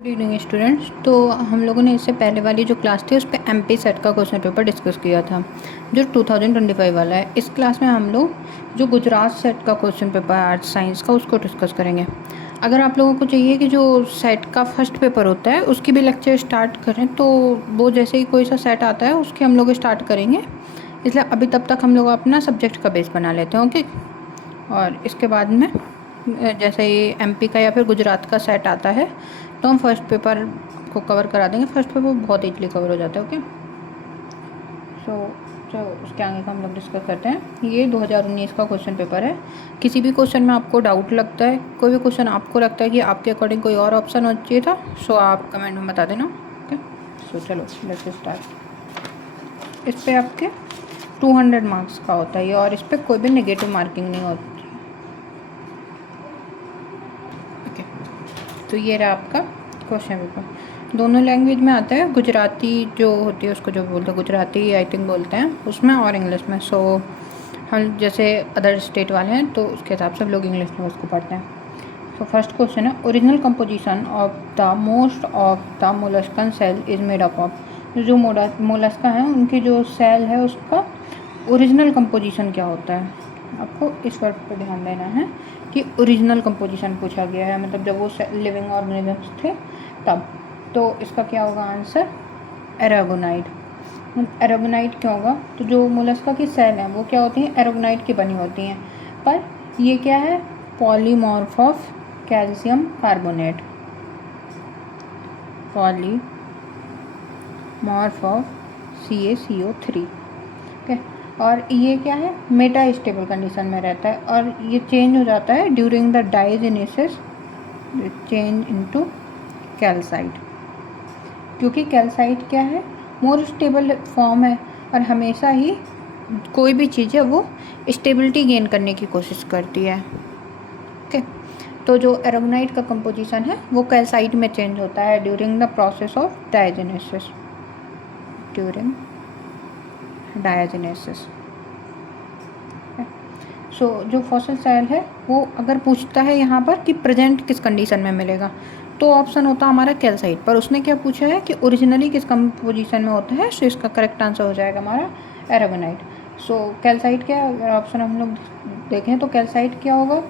Good evening students. तो हम लोगों ने इससे पहले वाली जो क्लास थी उस पर एमपी सेट का क्वेश्चन पेपर डिस्कस किया था जो 2025 वाला है। इस क्लास में हम लोग जो गुजरात सेट का क्वेश्चन पेपर आर्ट्स साइंस का उसको डिस्कस करेंगे। अगर आप लोगों को चाहिए कि जो सेट का फर्स्ट पेपर होता है उसकी भी लेक्चर स्टार्ट करें तो वो जैसे ही कोई सा सेट आता है उसके हम लोग स्टार्ट करेंगे, इसलिए अभी तब तक हम लोग अपना सब्जेक्ट का बेस बना लेते हैं। ओके, और इसके बाद में जैसे ही एमपी का या फिर गुजरात का सेट आता है तो हम फर्स्ट पेपर को कवर करा देंगे। फर्स्ट पेपर बहुत ईजली कवर हो जाता है। ओके, सो उसके आगे का हम लोग डिस्कस करते हैं। ये 2019 का क्वेश्चन पेपर है। किसी भी क्वेश्चन में आपको डाउट लगता है, कोई भी क्वेश्चन आपको लगता है कि आपके अकॉर्डिंग कोई और ऑप्शन होना चाहिए था, सो आप कमेंट में बता देना। ओके, सो चलो लेट्स स्टार्ट। इस पर आपके 200 मार्क्स का होता है ये, और इस पर कोई भी नेगेटिव मार्किंग नहीं होती। तो ये रहा आपका क्वेश्चन पेपर। दोनों लैंग्वेज में आता है। गुजराती जो होती है उसको जो बोलते हैं गुजराती आई थिंक बोलते हैं उसमें, और इंग्लिश में। सो हम जैसे अदर स्टेट वाले हैं तो उसके हिसाब से हम लोग इंग्लिश में उसको पढ़ते हैं। सो फर्स्ट क्वेश्चन है, original composition of the most of the molluscan shell is made up of. जो मोलस्का है उनकी जो सेल है उसका ओरिजिनल कंपोजिशन क्या होता है। आपको इस वर्ड पर ध्यान देना है कि ओरिजिनल कंपोजिशन पूछा गया है, मतलब जब वो लिविंग ऑर्गेनिजम्स थे तब। तो इसका क्या होगा आंसर, एरागोनाइट। एरागोनाइट क्यों होगा, तो जो मोलस्का की सेल हैं वो क्या होती हैं, एरागोनाइट की बनी होती हैं। पर ये क्या है, polymorph of calcium carbonate, polymorph of CaCO3। Okay, और ये क्या है, मेटा स्टेबल कंडीशन में रहता है और ये चेंज हो जाता है during the diagenesis, change into calcite. क्योंकि कैल्साइट क्या है, मोर स्टेबल फॉर्म है और हमेशा ही कोई भी चीज़ है वो स्टेबिलिटी गेन करने की कोशिश करती है। ओके, तो जो एरागोनाइट का कंपोजिशन है वो कैल्साइट में चेंज होता है during the process of diagenesis, during diagenesis. So जो फॉसिल सेल है वो अगर पूछता है यहाँ पर कि प्रेजेंट किस कंडीशन में मिलेगा तो ऑप्शन होता है हमारा कैल्साइट, पर उसने क्या पूछा है कि ओरिजिनली किस कंपोजिशन में होता है, सो इसका करेक्ट आंसर हो जाएगा हमारा एरागोनाइट। सो कैल्साइट क्या, अगर ऑप्शन हम लोग देखें तो कैल्साइट क्या होगा,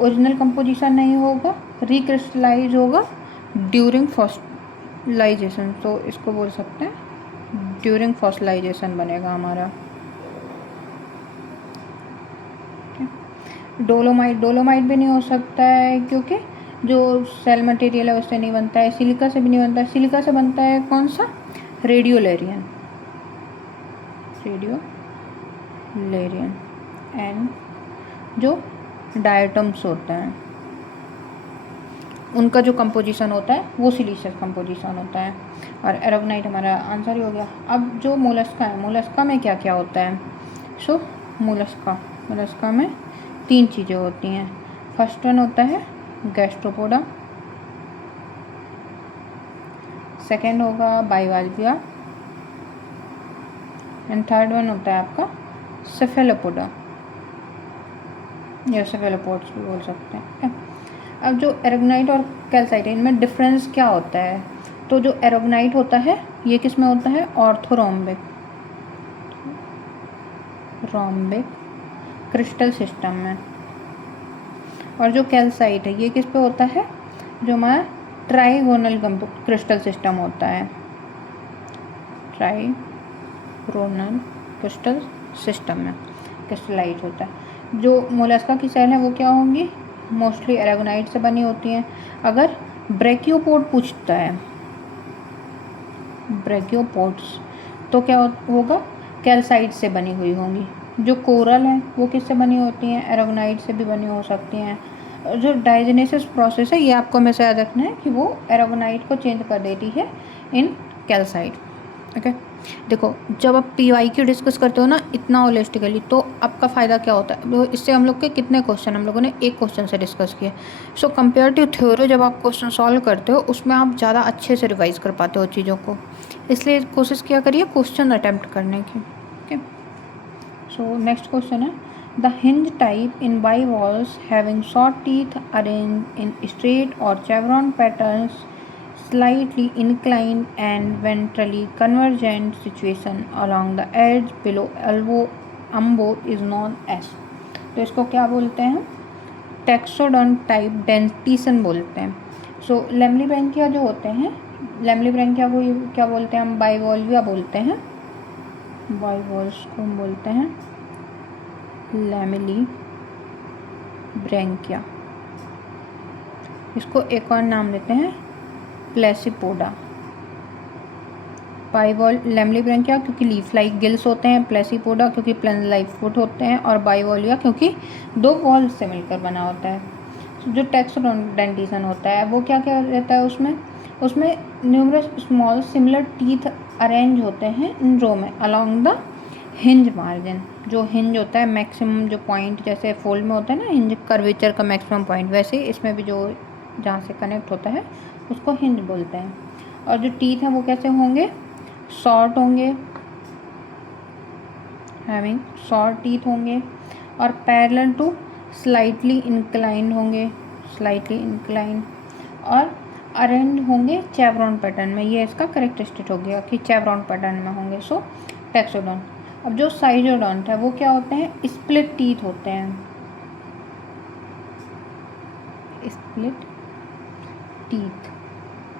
ओरिजिनल कंपोजिशन नहीं होगा, रिक्रिस्टलाइज होगा ड्यूरिंग फॉसिलाइजेशन। तो इसको बोल सकते हैं ड्यूरिंग फॉसिलाइजेशन बनेगा हमारा। डोलोमाइट भी नहीं हो सकता है क्योंकि जो सेल मटेरियल है उससे नहीं बनता है। सिलिका से भी नहीं बनता है। सिलिका से बनता है कौन सा, रेडियोलेरियन एंड जो डायटम्स होता है उनका जो कंपोजिशन होता है वो सिलिशियस कंपोजिशन होता है, और एरागोनाइट हमारा आंसर ही हो गया। अब जो मोलस्का है, मोलस्का में क्या क्या होता है, सो मोलस्का में 3 चीज़ें होती हैं। फर्स्ट वन होता है गैस्ट्रोपोडा, सेकेंड होगा बाइवाल्विया, एंड थर्ड वन होता है आपका सेफेलोपोडा या सेफेलोपोड्स भी बोल सकते हैं। अब जो एरागोनाइट और कैल्साइट है इनमें डिफरेंस क्या होता है, तो जो एरागोनाइट होता है ये किस में होता है, ऑर्थोरोम्बिक क्रिस्टल सिस्टम में, और जो कैल्साइट है ये किस पे होता है, जो हमारा ट्राइगोनल क्रिस्टल सिस्टम होता है, ट्राइगोनल क्रिस्टल सिस्टम में क्रिस्टलाइज होता है। जो मोलस्का की सेल है वो क्या होंगी, मोस्टली एरागोनाइट से बनी होती हैं। अगर ब्रैकियोपोड पूछता है, ब्रैकियोपोड्स, तो क्या होगा, कैल्साइट से बनी हुई होंगी। जो कोरल है वो किससे बनी होती हैं, एरागोनाइट से भी बनी हो सकती हैं। जो डाइजेनेसिस प्रोसेस है ये आपको हमेशा याद रखना है कि वो एरागोनाइट को चेंज कर देती है इन कैल्साइट। ओके, देखो जब आप PYQ डिस्कस करते हो ना इतना होलिस्टिकली तो आपका फ़ायदा क्या होता है, इससे हम लोग के कितने क्वेश्चन हम लोगों ने एक क्वेश्चन से डिस्कस किए। सो कंपेयर टू थ्योरी जब आप क्वेश्चन सॉल्व करते हो उसमें आप ज़्यादा अच्छे से रिवाइज कर पाते हो चीज़ों को, इसलिए कोशिश किया करिए क्वेश्चन अटैम्प्ट करने की। ओके, सो नेक्स्ट क्वेश्चन है, the hinge type in bivalves having short teeth arranged in straight or chevron patterns slightly inclined and ventrally convergent situation along the edge below umbo is known as। तो इसको क्या बोलते हैं? टेक्सोडोंट type डेंटिसन बोलते हैं। सो लैमेलिब्रैंकिया जो होते हैं, लैमेलिब्रैंकिया को क्या बोलते हैं हम? बाइवॉल्विया बोलते हैं। बाइवॉल्व्स को हम बोलते हैं लैमेलिब्रैंकिया। इसको एक और नाम देते हैं प्लेसिपोडा। बाइवॉल्व लैमेलिब्रैंकिया क्योंकि लीफ लाइक गिल्स होते हैं, प्लेसिपोडा क्योंकि प्लेन लाइक फुट होते हैं, और बाइवॉल्विया क्योंकि दो वॉल से मिलकर बना होता है। जो टेक्सोडेंटिसन होता है वो क्या क्या रहता है उसमें numerous small similar teeth arrange होते हैं इन रो में अलोंग द हिंज मार्जिन। जो हिंज होता है मैक्सिमम जो पॉइंट जैसे फोल्ड में होता है ना हिंज कर्वेचर का मैक्सिमम पॉइंट, वैसे इसमें भी जो जहाँ से कनेक्ट होता है उसको हिंज बोलते हैं। और जो टीथ हैं वो कैसे होंगे? शॉर्ट होंगे, हैविंग शॉर्ट टीथ होंगे, और पैरेलल टू स्लाइटली इंक्लाइंड होंगे, स्लाइटली इंक्लाइंड, और अरेंज होंगे चेवरॉन पैटर्न में। ये इसका करेक्टरिस्टिक हो गया कि चेवरॉन पैटर्न में होंगे। सो टेक्सोडोंट। अब जो साइजोडोंट है वो क्या होते हैं? स्प्लिट टीथ होते हैं, स्प्लिट टीथ।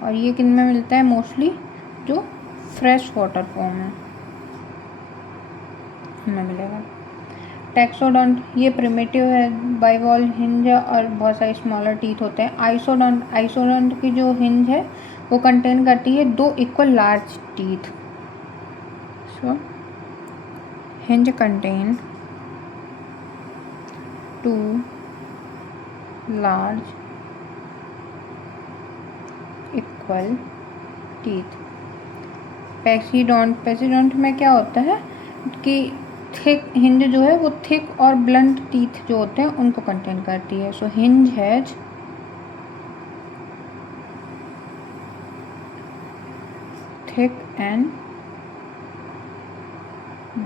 और ये किन में मिलता है? मोस्टली जो फ्रेश वाटर फॉर्म है हमें मिलेगा। टेक्सोडोंट ये प्रिमिटिव है, बाइवॉल्व हिंज और बहुत सारे स्मॉलर टीथ होते हैं। आइसोडोंट की जो हिंज है वो कंटेन करती है 2 equal large teeth. So hinge contain 2 large equal teeth. पेसिडोंट में क्या होता है कि थिक हिंज जो है वो थिक और ब्लंट टीथ जो होते हैं उनको कंटेन करती है। So hinge has thick and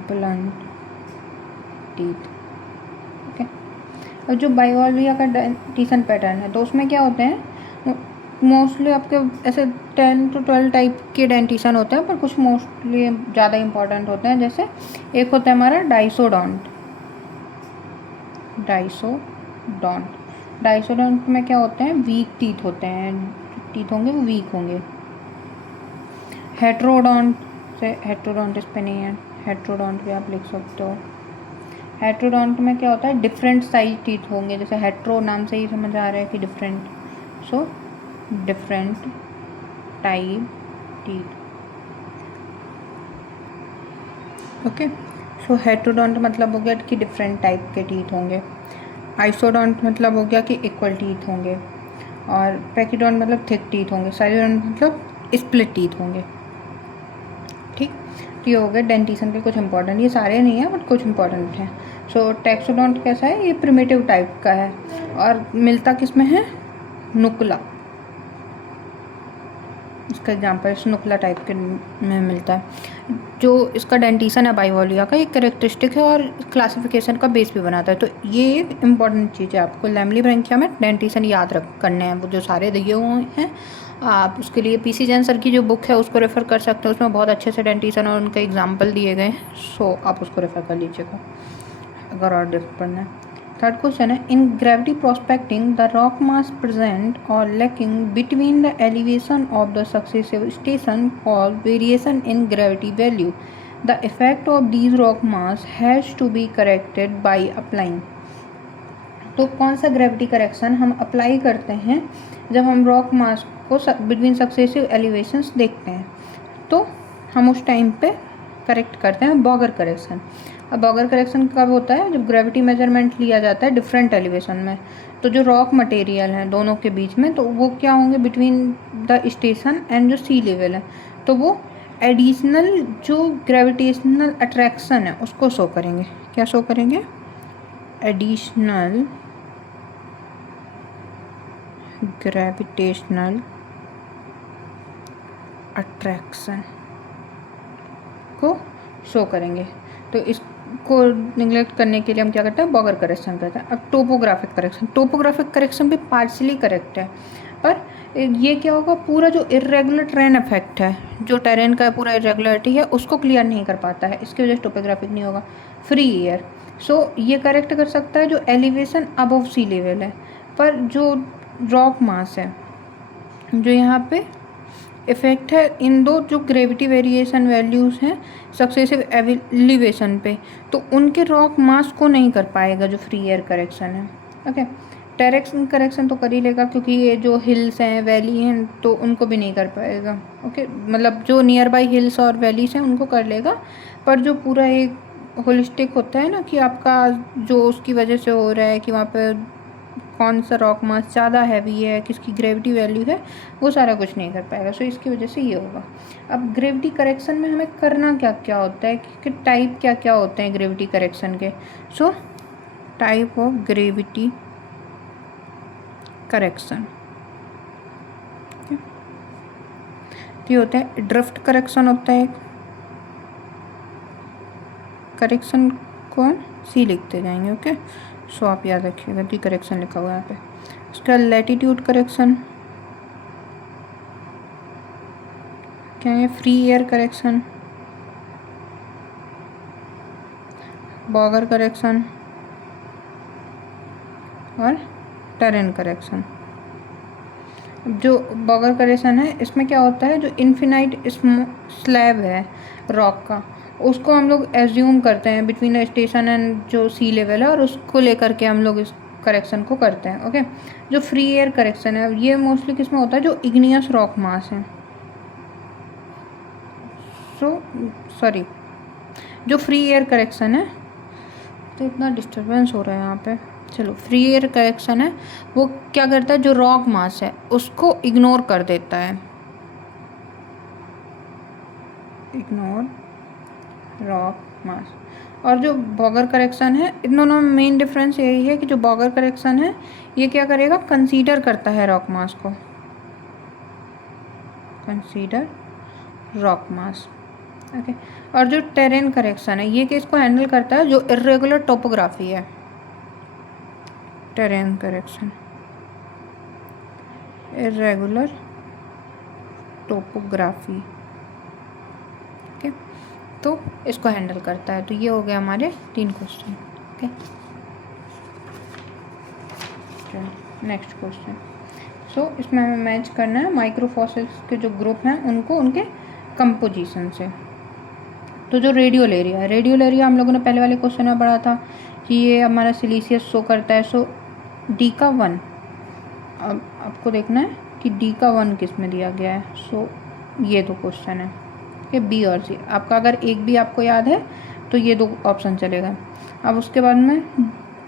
blunt teeth. Okay. और जो बाइवॉल्विया का डेंटिसन पैटर्न है तो उसमें क्या होते हैं? मोस्टली आपके ऐसे 10 to 12 टाइप के डेंटिसन होते हैं, पर कुछ मोस्टली ज़्यादा इंपॉर्टेंट होते हैं। जैसे एक होता है हमारा डाइसोडोंट। डाइसोडोंट में क्या होते हैं? वीक टीथ होते हैं, टीथ होंगे वो वीक होंगे। हेट्रोडोंट से हेट्रोडोंट इस पे नहीं है, हेट्रोडोंट भी आप लिख सकते हो। हेट्रोडोंट में क्या होता है? डिफरेंट साइज टीथ होंगे, जैसे हेट्रो नाम से ही समझ आ रहा है कि different. So different type teeth. Okay. So heterodont मतलब हो गया कि डिफरेंट टाइप के टीथ होंगे। आइसोडोंट मतलब हो गया कि इक्वल टीथ होंगे, और पैकिडोंट मतलब थिक टीथ होंगे। साइडोंट मतलब स्प्लिट टीथ होंगे। ठीक, तो ये हो गए डेंटिसन के कुछ इंपॉर्टेंट। ये सारे नहीं हैं बट कुछ इंपॉर्टेंट हैं। सो टेक्सोडोंट कैसा है? ये प्रिमिटिव टाइप का है और मिलता किस में है? नुकुला। इसका एग्जाम्पल नुकुला टाइप के में मिलता है। जो इसका डेंटिसन है बाइवॉल्विया का, एक करेक्टरिस्टिक है और क्लासिफिकेशन का बेस भी बनाता है। तो ये एक इम्पॉर्टेंट चीज़ है, आपको लैमेलिब्रैंकिया में डेंटिसन याद करने हैं। वो जो सारे दिए हुए हैं आप उसके लिए पीसी जैन सर की जो बुक है उसको रेफ़र कर सकते हो। उसमें बहुत अच्छे से डेंटिसन और उनके एग्जाम्पल दिए गए हैं। सो आप उसको रेफ़र कर लीजिएगा अगर और डिस्क पढ़ना है। थर्ड क्वेश्चन है, in gravity prospecting the rock mass present और lacking between the elevation of the successive station cause variation in gravity value. The effect of these rock mass has to be corrected by applying. तो कौन सा gravity correction हम apply करते हैं जब हम rock mass को बिटवीन सक्सेसिव एलिवेशंस देखते हैं? तो हम उस टाइम पे करेक्ट करते हैं बॉगर करेक्शन। अब बॉगर करेक्शन कब होता है? जब ग्रेविटी मेजरमेंट लिया जाता है डिफरेंट एलिवेशन में। तो जो रॉक मटेरियल है दोनों के बीच में, तो वो क्या होंगे? बिटवीन द स्टेशन एंड जो सी लेवल है, तो वो एडिशनल जो ग्रेविटेशनल अट्रैक्शन है उसको शो करेंगे। क्या शो करेंगे? एडिशनल ग्रेविटेशनल अट्रैक्शन को शो करेंगे। तो इसको निगलेक्ट करने के लिए हम क्या करते हैं? बॉगर करेक्शन करते हैं। अब टोपोग्राफिक करेक्शन भी पार्शियली करेक्ट है, पर ये क्या होगा, पूरा जो इरेगुलर टेरेन इफेक्ट है, जो टेरेन का पूरा इरेगुलरिटी है उसको क्लियर नहीं कर पाता है, इसकी वजह से टोपोग्राफिक नहीं होगा। फ्री एयर, सो ये करेक्ट कर सकता है जो एलिवेशन अबव सी लेवल है, पर जो रॉक मास है, जो यहाँ पे इफेक्ट है इन दो जो ग्रेविटी वेरिएशन वैल्यूज़ हैं सक्सेसिव एलिवेशन पे, तो उनके रॉक मास को नहीं कर पाएगा जो फ्री एयर करेक्शन है। ओके, डायरेक्शन करेक्शन तो कर ही लेगा क्योंकि ये जो हिल्स हैं वैली हैं तो उनको भी नहीं कर पाएगा। ओके, मतलब जो नियर बाई हिल्स और वैलीज हैं उनको कर लेगा, पर जो पूरा एक होलिस्टिक होता है ना कि आपका जो उसकी वजह से हो रहा है कि वहाँ पे कौन सा रॉक मास ज़्यादा हैवी है, किसकी ग्रेविटी वैल्यू है, वो सारा कुछ नहीं कर पाएगा। सो इसकी वजह से ये होगा। अब ग्रेविटी करेक्शन में हमें करना क्या क्या होता है, कि टाइप क्या क्या होते हैं ग्रेविटी करेक्शन के। So type of gravity correction ये होता है, ड्रिफ्ट करेक्शन होता है, करेक्शन को सी लिखते जाएंगे। ओके, सो आप याद रखिएगा डी करेक्शन लिखा हुआ है यहाँ पे। उसका लैटिट्यूड करेक्शन क्या है, फ्री एयर करेक्शन, बॉगर करेक्शन और टेरेन करेक्शन। जो बॉगर करेक्शन है इसमें क्या होता है, जो इन्फिनाइट स्लैब है रॉक का, उसको हम लोग एज्यूम करते हैं बिटवीन स्टेशन एंड जो सी लेवल है, और उसको लेकर के हम लोग इस करेक्शन को करते हैं। ओके, जो फ्री एयर करेक्शन है ये मोस्टली किसमें होता है, जो इग्नियस रॉक मास है। सॉरी, जो फ्री एयर करेक्शन है, तो इतना डिस्टर्बेंस हो रहा है यहाँ पे। चलो, फ्री एयर करेक्शन है वो क्या करता है, जो रॉक मास है उसको इग्नोर कर देता है, इग्नोर रॉक मास। और जो बॉगर करेक्शन है, इन दोनों में मेन डिफरेंस यही है कि जो बॉगर करेक्शन है ये क्या करेगा, कंसीडर करता है रॉक मास को, कंसीडर रॉक मास। ओके, और जो टेरेन करेक्शन है ये किसको हैंडल करता है, जो इरेगुलर टोपोग्राफी है, terrain correction, irregular topography. Okay, तो इसको हैंडल करता है। तो ये हो गया हमारे 3 question. Okay, next question. So इसमें हमें मैच करना है माइक्रोफॉसिल्स के जो ग्रुप हैं उनको उनके कंपोजिशन से। तो जो रेडियल एरिया है, रेडियल एरिया हम लोगों ने पहले वाले क्वेश्चन में पढ़ा था कि ये हमारा सिलीसियस शो करता है। सो डी का 1, अब आपको देखना है कि डी का 1 किस में दिया गया है। सो ये 2 क्वेश्चन है कि बी और सी। आपका अगर एक भी आपको याद है तो ये 2 ऑप्शन चलेगा। अब उसके बाद में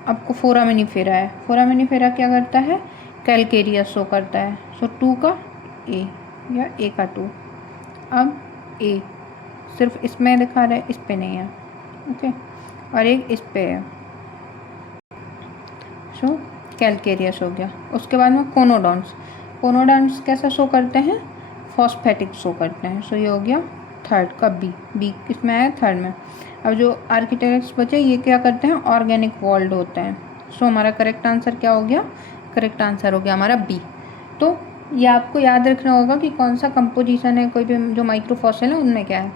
आपको फोरामिनीफेरा है, फोरामिनीफेरा क्या करता है, कैलकेरिया शो करता है। सो 2 का ए या ए का 2। अब ए सिर्फ इसमें दिखा रहा है, इस पे नहीं है। ओके, और एक इस पे है। सो कैलकेरियस हो गया। उसके बाद में कोनोडॉन्ट्स, कोनोडॉन्ट्स कैसा शो करते हैं, फॉस्फेटिक शो करते हैं। सो ये हो गया थर्ड का बी, बी किसमें आया, थर्ड में। अब जो आर्किटेक्ट्स बचे ये क्या करते हैं, ऑर्गेनिक वॉल्ड होते हैं। सो हमारा करेक्ट आंसर क्या हो गया, करेक्ट आंसर हो गया हमारा बी। तो ये आपको याद रखना होगा कि कौन सा कंपोजिशन है कोई भी जो माइक्रोफॉसिल है उनमें क्या है।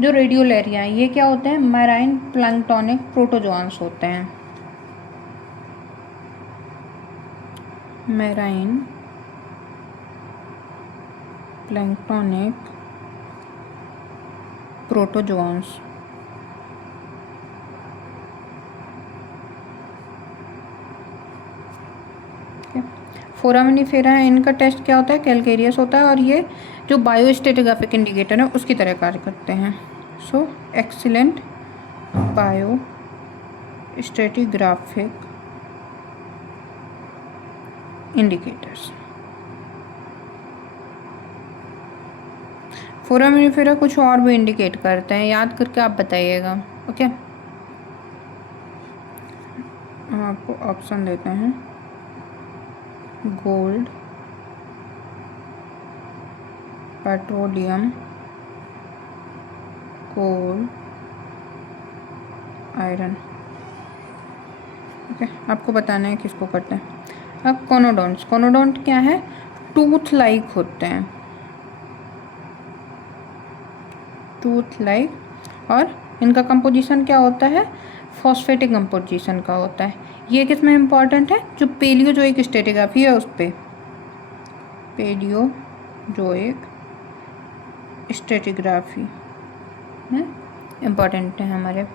जो रेडियल एरिया है ये क्या होते हैं, मैराइन प्लैंक्टोनिक प्रोटोजोआंस होते हैं, मैराइन प्लैंक्टोनिक प्रोटोजोआंस। फोरामिनीफेरा है, इनका टेस्ट क्या होता है, कैलकेरियस होता है, और ये जो बायोस्टेटिग्राफिक इंडिकेटर है उसकी तरह कार्य करते हैं। सो एक्सीलेंट बायोस्टेटिग्राफिक इंडिकेटर्स। फोरामिनीफेरा कुछ और भी इंडिकेट करते हैं, याद करके आप बताइएगा। ओके, हम आपको ऑप्शन देते हैं, गोल्ड, पेट्रोलियम, कोल, आयरन। ओके, आपको बताना है किसको करते हैं। अब कोनोडोंट्स, कोनोडोंट क्या है, टूथ लाइक होते हैं, टूथ लाइक, और इनका कंपोजिशन क्या होता है, फॉस्फेटिक कंपोजिशन का होता है। ये किस में इम्पॉर्टेंट है, जो पेलियोजोइक स्ट्रेटिग्राफी है उस पर, पेलियोजोइक स्ट्रेटिग्राफी है इम्पॉर्टेंट है हमारे।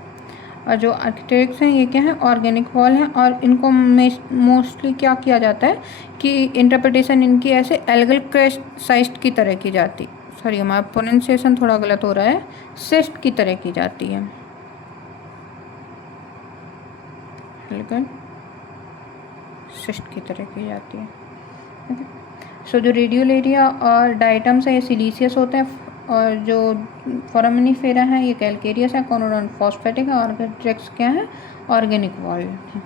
और जो आर्किटेक्ट्स हैं ये क्या है, ऑर्गेनिक वॉल हैं, और इनको मोस्टली क्या किया जाता है कि इंटरप्रिटेशन इनकी ऐसे एल्गल क्रेस्ट साइस्ट की तरह की जाती, सॉरी हमारा प्रोनाउंसिएशन थोड़ा गलत हो रहा है, सिस्ट की तरह की जाती है, एल्गल सिस्ट की तरह की जाती है। सो जो रेडियल एरिया और डायटम्स है ये सिलीसियस होते हैं, और जो फोरामिनिफेरा है ये कैलकेरियस है, कोनोडोन फॉस्फेटिक है, आर्किटेक्ट्स क्या है, ऑर्गेनिक वॉल है।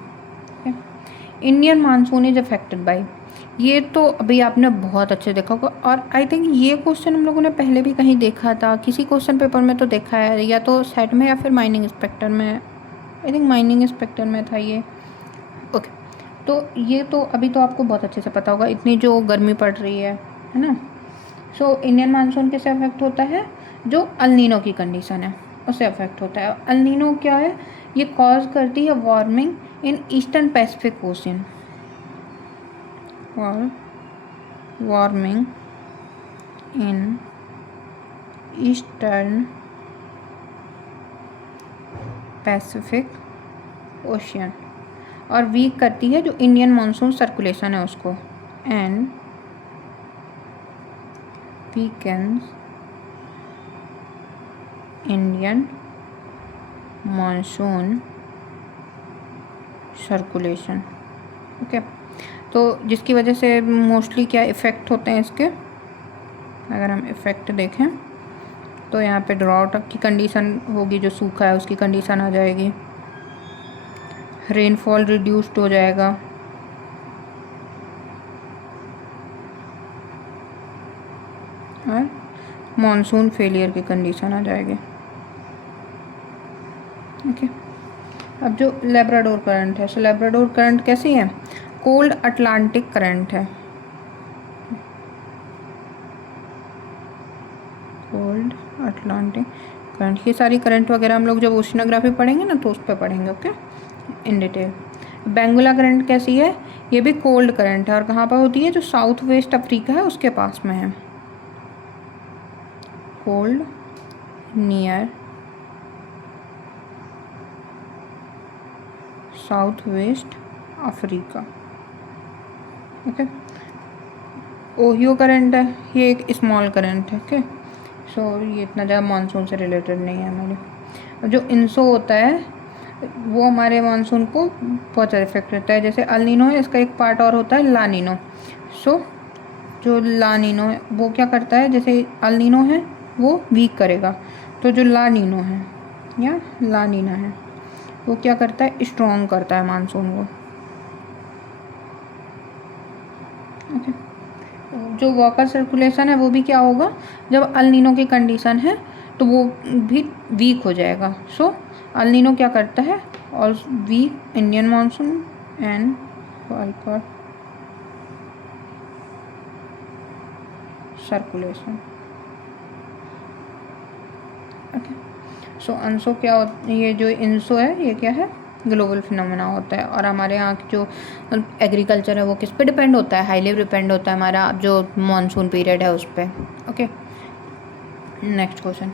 Indian monsoon is affected by, ये तो अभी आपने बहुत अच्छे देखा होगा, और आई थिंक ये क्वेश्चन हम लोगों ने पहले भी कहीं देखा था, किसी क्वेश्चन पेपर में तो देखा है, या तो सेट में या फिर माइनिंग इंस्पेक्टर में, आई थिंक माइनिंग इंस्पेक्टर में था ये। ओके, तो ये तो अभी तो आपको बहुत अच्छे से पता होगा, इतनी जो गर्मी पड़ रही है ना। सो इंडियन मानसून किससे अफेक्ट होता है, जो अल नीनो की कंडीशन है उससे अफेक्ट होता है। अल नीनो क्या है, ये कॉज करती है warming in eastern Pacific ocean, और warming in eastern Pacific ocean, और वीक करती है जो इंडियन मानसून सर्कुलेशन है उसको, and weakens Indian monsoon circulation. Okay, तो जिसकी वजह से मोस्टली क्या इफ़ेक्ट होते हैं इसके, अगर हम इफ़ेक्ट देखें तो यहाँ पे ड्रॉट की कंडीशन होगी, जो सूखा है उसकी कंडीशन आ जाएगी, रेनफॉल रिड्यूस्ड हो जाएगा, और मॉनसून फेलियर की कंडीशन आ जाएगी। ओके, अब जो लेब्राडोर करंट है, सो लेब्राडोर करंट कैसी है, कोल्ड अटलांटिक करंट है, कोल्ड अटलांटिक करंट। ये सारी करंट वगैरह हम लोग जब ओशिनोग्राफी पढ़ेंगे ना तो उस पर पढ़ेंगे, okay, in detail. Benguela current कैसी है, ये भी कोल्ड करंट है, और कहाँ पर होती है, जो साउथ वेस्ट अफ्रीका है उसके पास में है, cold near south west Africa. Okay, Ohio current है, ये एक स्मॉल करंट है। ओके, सो ये इतना ज़्यादा मानसून से रिलेटेड नहीं है हमारे। जो इंसो होता है वो हमारे मानसून को बहुत ज़्यादा इफेक्ट करता है, जैसे अल नीनो है, इसका एक पार्ट और होता है ला नीनो। सो जो ला नीनो है वो क्या करता है, जैसे अल नीनो है वो वीक करेगा, तो जो ला नीनो है या ला नीना है वो क्या करता है, स्ट्रॉन्ग करता है मानसून को। ओके, जो वाटर सर्कुलेशन है वो भी क्या होगा, जब अल नीनो की कंडीशन है तो वो भी वीक हो जाएगा। सो अल नीनो क्या करता है, और weak Indian monsoon and circulation. Okay, so ENSO क्या ये जो इंसो है ये क्या है, ग्लोबल फिनोमेना होता है, और हमारे यहाँ की जो एग्रीकल्चर है वो किस पे डिपेंड होता है, हाईली डिपेंड होता है हमारा जो मॉनसून पीरियड है उस पर। Okay, next question,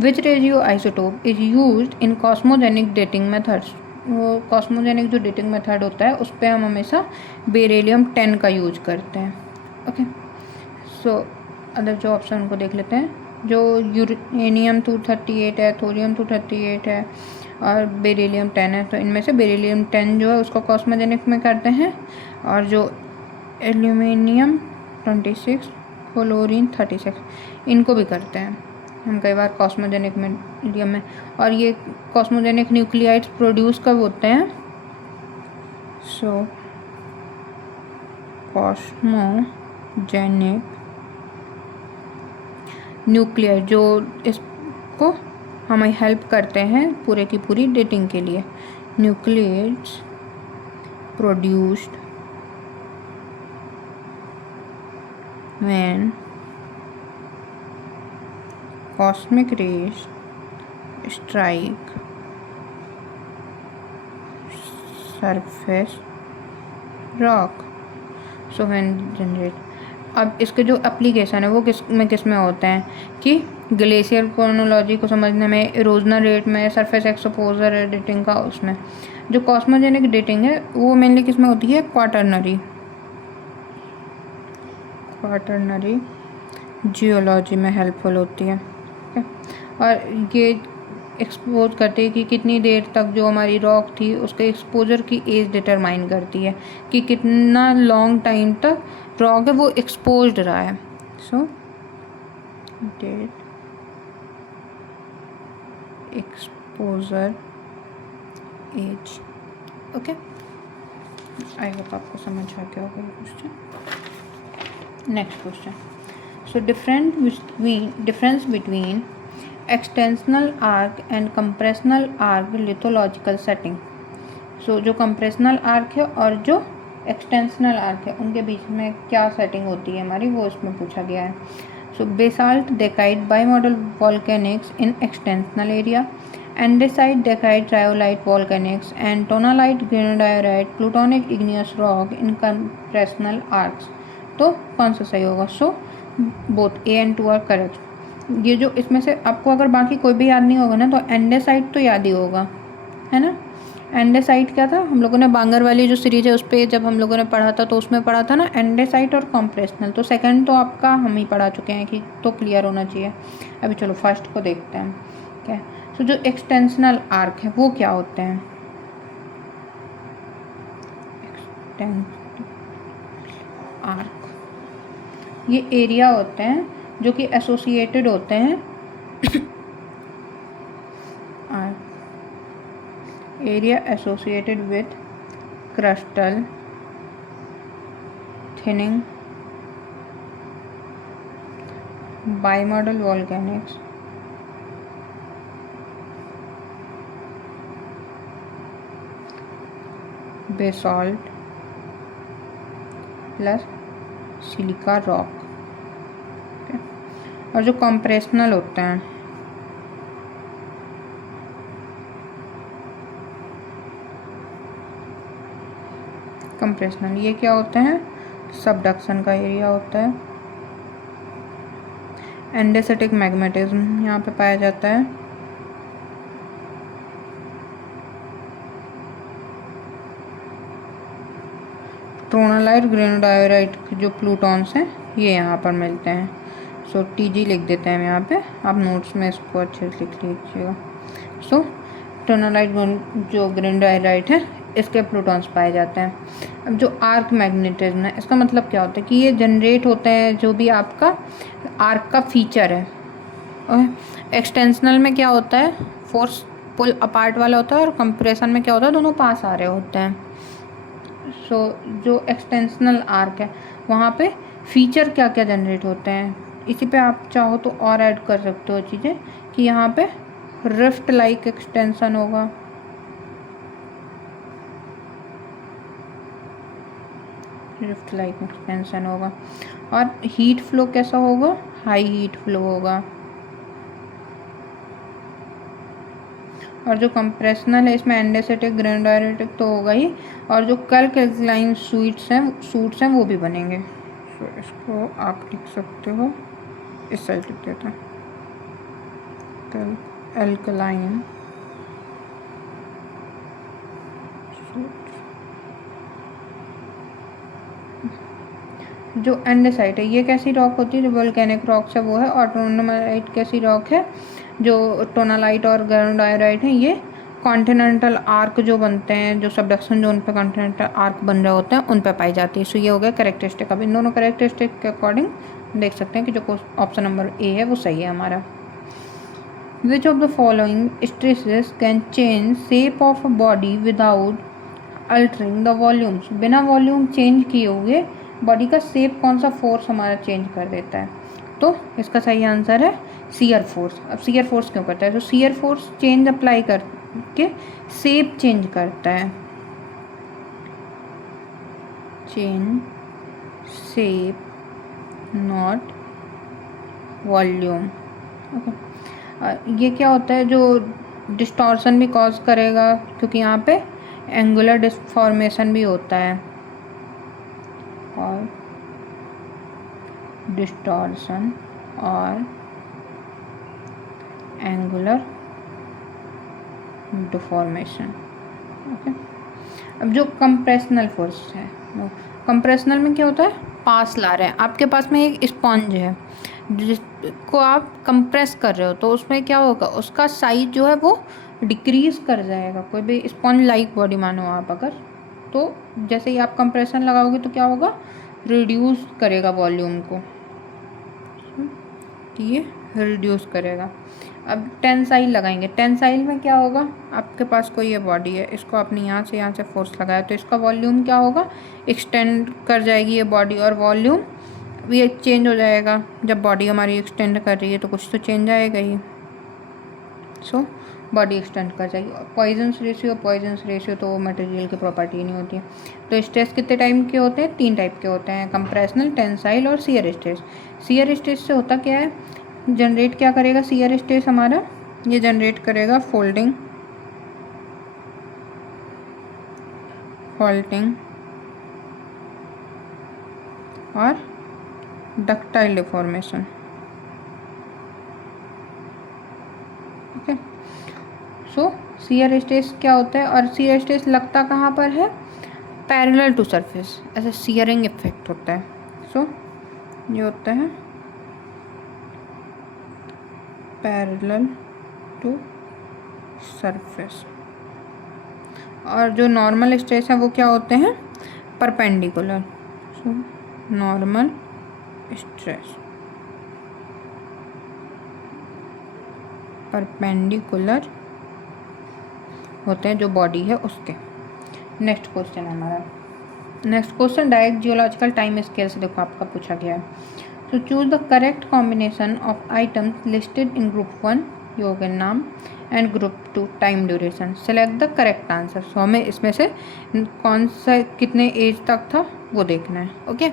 which radio isotope is used in cosmogenic dating methods. वो कॉस्मोजेनिक जो डेटिंग मेथड होता है उस पर हम हमेशा बेरिलियम 10 का यूज करते हैं। ओके, सो अदर जो ऑप्शन उनको देख लेते हैं, जो यूरेनियम 238 है, थोरियम 238 है, और बेरिलियम 10 है, तो इनमें से बेरिलियम 10 जो है उसको कॉस्मोजेनिक में करते हैं, और जो एल्यूमिनियम 26, क्लोरीन 36 इनको भी करते हैं हम कई बार कॉस्मोजेनिक मीडियम में। और ये कॉस्मोजेनिक न्यूक्लियाइड्स प्रोड्यूस कब होते हैं, सो कॉस्मोजेनिक न्यूक्लियाइड जो इसको हमें हेल्प करते हैं पूरे की पूरी डेटिंग के लिए, nuclides produced when cosmic rays strike surface rock, so when generate। अब इसके जो एप्लीकेशन है वो किस में होते हैं कि ग्लेशियर क्रोनोलॉजी को समझने में, इरोजनल रेट में, सरफेस एक्सपोजर डेटिंग का, उसमें जो कॉस्मोजेनिक डेटिंग है वो मेनली किस में होती है, क्वाटरनरी जियोलॉजी में हेल्पफुल होती है। ठीक है, और ये एक्सपोज करती है कि कितनी देर तक जो हमारी रॉक थी उसके एक्सपोजर की एज डिटरमाइन करती है कि कितना लॉन्ग टाइम तक रॉक है वो एक्सपोज्ड रहा है। So date exposure age. Okay, I hope आपको समझ आ गया होगा ये क्वेश्चन। Next question, so difference between extensional arc and compressional arc lithological setting. So जो कंप्रेशनल आर्क है और जो एक्सटेंशनल आर्क है उनके बीच में क्या सेटिंग होती है हमारी, वो इसमें पूछा गया है। So basalt dacite bimodal volcanics in extensional area, andesite dacite rhyolite volcanics and tonalite granodiorite plutonic igneous rock in compressional arcs. तो कौन सा सही होगा? So both A and two are correct. ये जो इसमें से आपको अगर बाकी कोई भी याद नहीं होगा ना तो एंडेसाइट तो याद ही होगा, है ना। एंडेसाइट क्या था, हम लोगों ने बांगर वाली जो सीरीज है उस पर जब हम लोगों ने पढ़ा था तो उसमें पढ़ा था ना एंडेसाइट और कॉम्प्रेशनल। तो सेकंड तो आपका हम ही पढ़ा चुके हैं कि तो क्लियर होना चाहिए। अभी चलो फर्स्ट को देखते हैं क्या है। तो जो एक्सटेंशनल आर्क है वो क्या होते हैं? आर्क ये एरिया होते हैं जो कि एसोसिएटेड होते हैं area associated with crustal thinning, bimodal volcanics, basalt plus silica rock. और जो कंप्रेशनल होते हैं कंप्रेशनल ये क्या होते हैं? सबडक्शन का एरिया होता है। एंडेसेटिक मैग्नेटिज्म यहाँ पे पाया जाता है। टोनालाइट ग्रेनाडायोराइट जो प्लूटॉन्स हैं ये यहाँ पर मिलते हैं। सो टीजी लिख देते हैं यहाँ पे, आप नोट्स में इसको अच्छे से लिख लीजिएगा। सो टोनालाइट जो ग्रेनाडायोराइट है इसके प्लूटॉन्स पाए जाते हैं। अब जो आर्क मैग्नेटिज्म है इसका मतलब क्या होता है कि ये जनरेट होते हैं जो भी आपका आर्क का फीचर है। ओके, एक्सटेंशनल में क्या होता है? फोर्स पुल अपार्ट वाला होता है, और कंप्रेशन में क्या होता है? दोनों पास आ रहे होते हैं। सो जो एक्सटेंशनल आर्क है वहाँ पे फीचर क्या क्या जनरेट होते हैं, इसी पे आप चाहो तो और ऐड कर सकते हो चीज़ें कि यहाँ पे रिफ्ट लाइक एक्सटेंशन होगा, रिफ्ट लाइक एक्सटेंशन होगा, और हीट फ्लो कैसा होगा? हाई हीट फ्लो होगा। और जो कंप्रेशनल है इसमें एंडेसेटिक ग्रेनाडायोरेटिक तो होगा ही, और जो कैल्कलाइन सूट्स हैं वो भी बनेंगे। तो इसको आप लिख सकते हो, इस साइड लिख देते हैं एल्कलाइन जो एंडेसाइट है ये कैसी रॉक होती है? जो वोल्केनिक रॉक है वो है। और टोनालाइट कैसी रॉक है? जो टोनालाइट और ग्रेनाडायोराइट है ये कॉन्टिनेंटल आर्क जो बनते हैं, जो सबडक्शन जोन पे कॉन्टिनेंटल आर्क बन रहे होते हैं उन पे पाई जाती है। सो ये हो गया कैरेक्टरिस्टिक। अब इन दोनों कैरेक्टरिस्टिक के अकॉर्डिंग देख सकते हैं कि जो ऑप्शन नंबर ए है वो सही है हमारा। Which of the following stresses can change shape of a body without altering the volumes? बिना वॉल्यूम चेंज किए हुए बॉडी का शेप कौन सा फोर्स हमारा चेंज कर देता है? तो इसका सही आंसर है शियर फोर्स। अब शियर फोर्स क्यों करता है? तो शियर फोर्स चेंज अप्लाई करके शेप चेंज करता है, change shape not volume. Okay, ये क्या होता है जो डिस्टॉर्शन भी कॉज करेगा, क्योंकि यहाँ पे एंगुलर डिफॉर्मेशन भी होता है, और डिस्टॉर्शन और एंगुलर डिफॉर्मेशन। ओके, अब जो कंप्रेशनल फोर्स है, वो कंप्रेशनल में क्या होता है, पास ला रहे हैं, आपके पास में एक स्पॉन्ज है जिसको आप कंप्रेस कर रहे हो, तो उसमें क्या होगा, उसका साइज जो है वो डिक्रीज कर जाएगा। कोई भी स्पॉन्ज लाइक बॉडी मानो आप अगर, तो जैसे ही आप कंप्रेशन लगाओगे तो क्या होगा, रिड्यूस करेगा वॉल्यूम को, ये रिड्यूस करेगा। अब टेंसाइल लगाएंगे, टेंसाइल में क्या होगा, आपके पास कोई ये बॉडी है, इसको आपने यहाँ से फोर्स लगाया तो इसका वॉल्यूम क्या होगा, एक्सटेंड कर जाएगी ये बॉडी, और वॉल्यूम भी चेंज हो जाएगा। जब बॉडी हमारी एक्सटेंड कर रही है तो कुछ तो चेंज आएगा ही, सो बॉडी एक्सटेंड कर जाएगी। पॉइजन्स रेशियो तो मटेरियल की प्रॉपर्टी नहीं होती है। तो स्ट्रेस कितने टाइप के होते हैं, 3 टाइप के होते हैं, कंप्रेशनल, टेंसाइल और शियर स्ट्रेस। शियर स्ट्रेस से होता क्या है, जनरेट क्या करेगा शियर स्ट्रेस हमारा, ये जनरेट करेगा फोल्डिंग और डक्टाइल डिफॉर्मेशन। ओके, सो शियर स्ट्रेस क्या होता है, और शियर स्ट्रेस लगता कहाँ पर है, पैरेलल टू सरफेस, ऐसे शियरिंग इफेक्ट होता है। सो ये होता है पैरेलल टू सरफेस, और जो नॉर्मल स्ट्रेस है वो क्या होते हैं, perpendicular. So normal stress perpendicular होते हैं जो बॉडी है उसके। नेक्स्ट क्वेश्चन है हमारा, next question direct geological time scale से देखो आपका पूछा गया है। तो choose the correct combination of items listed in group 1 योगन नाम and group 2 time duration, select the correct answer. So हमें इसमें से कौन सा कितने एज तक था वो देखना है। ओके,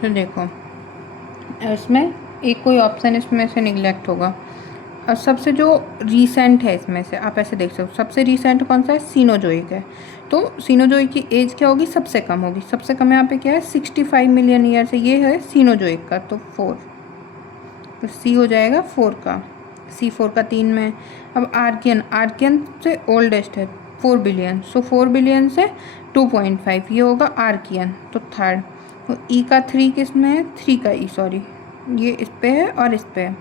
तो देखो इसमें एक कोई ऑप्शन इसमें से निगलेक्ट होगा, और सबसे जो रीसेंट है इसमें से आप ऐसे देख सकते हो, सबसे रीसेंट कौन सा है, सीनोजोइक है। तो सीनोजोइक की एज क्या होगी, सबसे कम होगी, सबसे कम यहाँ पे क्या है 65 मिलियन ईयर से, ये है सीनोजोइक का, तो 4, तो सी हो जाएगा 4 का, सी 4 का 3 में। अब आर्कियन से ओल्डेस्ट है 4 बिलियन, सो 4 बिलियन से 2.5 ये होगा आर्कियन, तो थर्ड। तो ई का 3 किस में है, 3 का ई, सॉरी ये इस पे है और इस पे है।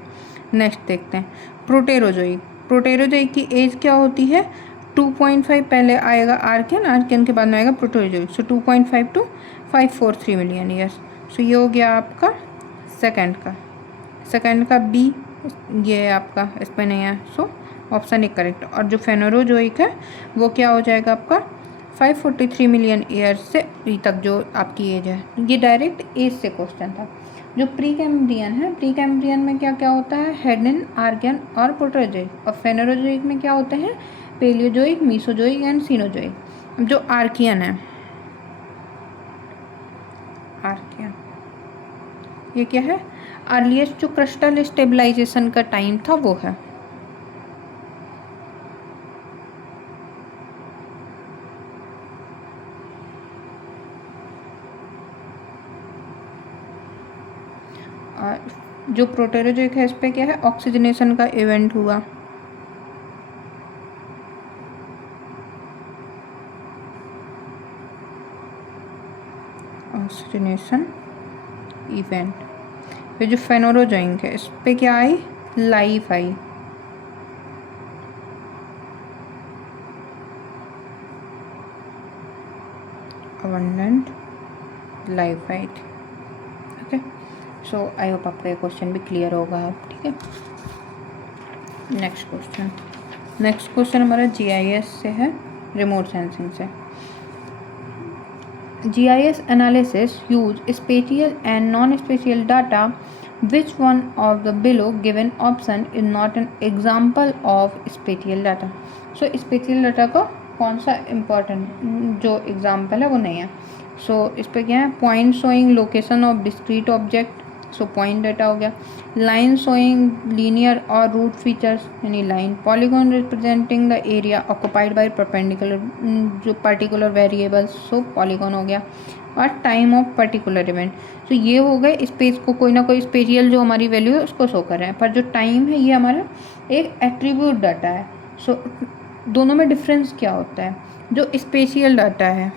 नेक्स्ट देखते हैं प्रोटेरोजोइक की एज क्या होती है, 2.5 पहले आएगा आर्कियन के बाद में आएगा Proterozoic, so 2.5 to 543 million years. So ये हो गया आपका सेकंड का बी, ये है आपका इस पे नहीं है, सो ऑप्शन एक करेक्ट। और जो फेनोरोजोइक है वो क्या हो जाएगा आपका 543 मिलियन ईयर्स से अभी तक जो आपकी एज है। ये डायरेक्ट एज से क्वेश्चन था। जो प्री कैम्ब्रियन है, प्री कैम्ब्रियन में क्या क्या होता है, हेडन, आर्कियन और प्रोटेरोजोइक। और फेनोरोजोइक में क्या होते हैं, पेलियोजोइक, मीसोजोइक एंड सीनोजोइक। जो आर्कियन है, आर्कियन ये क्या है, अर्लीस्ट जो क्रिस्टल स्टेबलाइजेशन का टाइम था वो है। जो प्रोटेरोजोइक है इस पे क्या है, ऑक्सीजनेशन का इवेंट हुआ। Oxygenation event. फिर जो फेनोरोजोइक है इस पे क्या आई, लाइफ आई। अबंडेंट लाइफ आई। ओके, सो आई होप आपका ये क्वेश्चन भी क्लियर होगा अब, ठीक है। नेक्स्ट क्वेश्चन हमारा जीआईएस से है, रिमोट सेंसिंग से। GIS analysis use spatial and non-spatial data. Which one of the below given option is not an example of spatial data? So spatial data का कौन सा important जो एग्जाम्पल है वो नहीं है। सो इस पर क्या है, point showing location of discrete object, so point data हो गया। लाइन शोइंग लीनियर और रूट फीचर्स यानी line. Polygon representing the area occupied by perpendicular जो पर्टिकुलर वेरिएबल्स, सो पॉलीगॉन हो गया। और टाइम ऑफ पर्टिकुलर इवेंट, तो ये हो गए स्पेस को कोई ना कोई स्पेशियल जो हमारी वैल्यू है उसको शो कर रहे हैं, पर जो टाइम है ये हमारा एक एट्रीब्यूट डाटा है। सो दोनों में डिफरेंस क्या होता है, जो स्पेशियल डाटा है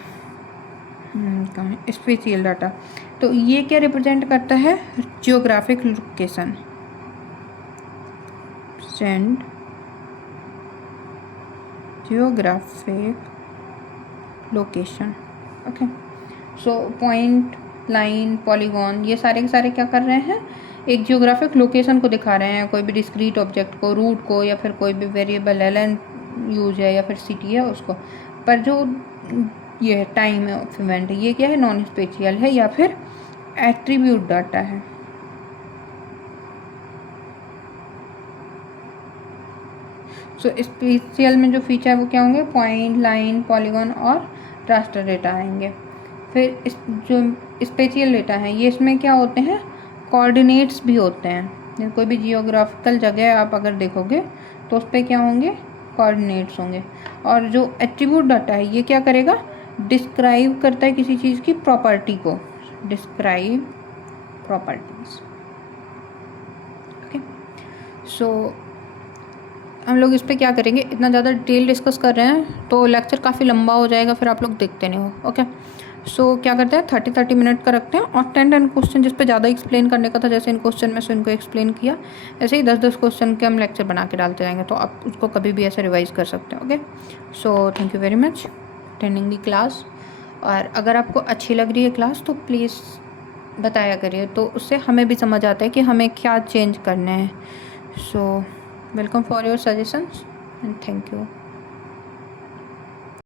कहाँ है स्पेशियल डाटा, तो ये क्या रिप्रेजेंट करता है, geographic location, send geographic location. Okay, so point, line, polygon ये सारे के सारे क्या कर रहे हैं, एक जियोग्राफिक लोकेशन को दिखा रहे हैं, कोई भी डिस्क्रीट ऑब्जेक्ट को, रूट को, या फिर कोई भी वेरिएबल एल यूज है या फिर सिटी है उसको। पर जो ये है टाइम ऑफ इवेंट, ये क्या है, नॉन स्पेशियल है या फिर एट्रीब्यूट डाटा है। सो स्पेशियल में जो फीचर वो क्या होंगे, पॉइंट, लाइन, पॉलीगॉन और रास्टर डेटा आएंगे। फिर इस जो स्पेशियल डेटा है ये इसमें क्या होते हैं, कोऑर्डिनेट्स भी होते हैं। कोई भी जियोग्राफिकल जगह आप अगर देखोगे तो उस पर क्या होंगे, कोऑर्डिनेट्स होंगे। और जो एट्रीब्यूट डाटा है ये क्या करेगा, डिस्क्राइब करता है किसी चीज़ की प्रॉपर्टी को, डिस्क्राइब प्रॉपर्टीज। ओके, सो हम लोग इस पर क्या करेंगे, इतना ज़्यादा डिटेल डिस्कस कर रहे हैं तो लेक्चर काफ़ी लंबा हो जाएगा, फिर आप लोग देखते नहीं हो। ओके, सो क्या करते हैं 30 मिनट का रखते हैं, और 10 क्वेश्चन जिस पे ज़्यादा एक्सप्लेन करने का था, जैसे इन क्वेश्चन में से इनको एक्सप्लेन किया, ऐसे ही 10 क्वेश्चन के हम लेक्चर बना के डालते जाएंगे, तो आप उसको कभी भी ऐसे रिवाइज कर सकते हैं। Okay, so thank you very much attending the class. और अगर आपको अच्छी लग रही है क्लास तो प्लीज़ बताया करिए, तो उससे हमें भी समझ आता है कि हमें क्या चेंज करना है। So welcome for your suggestions and thank you.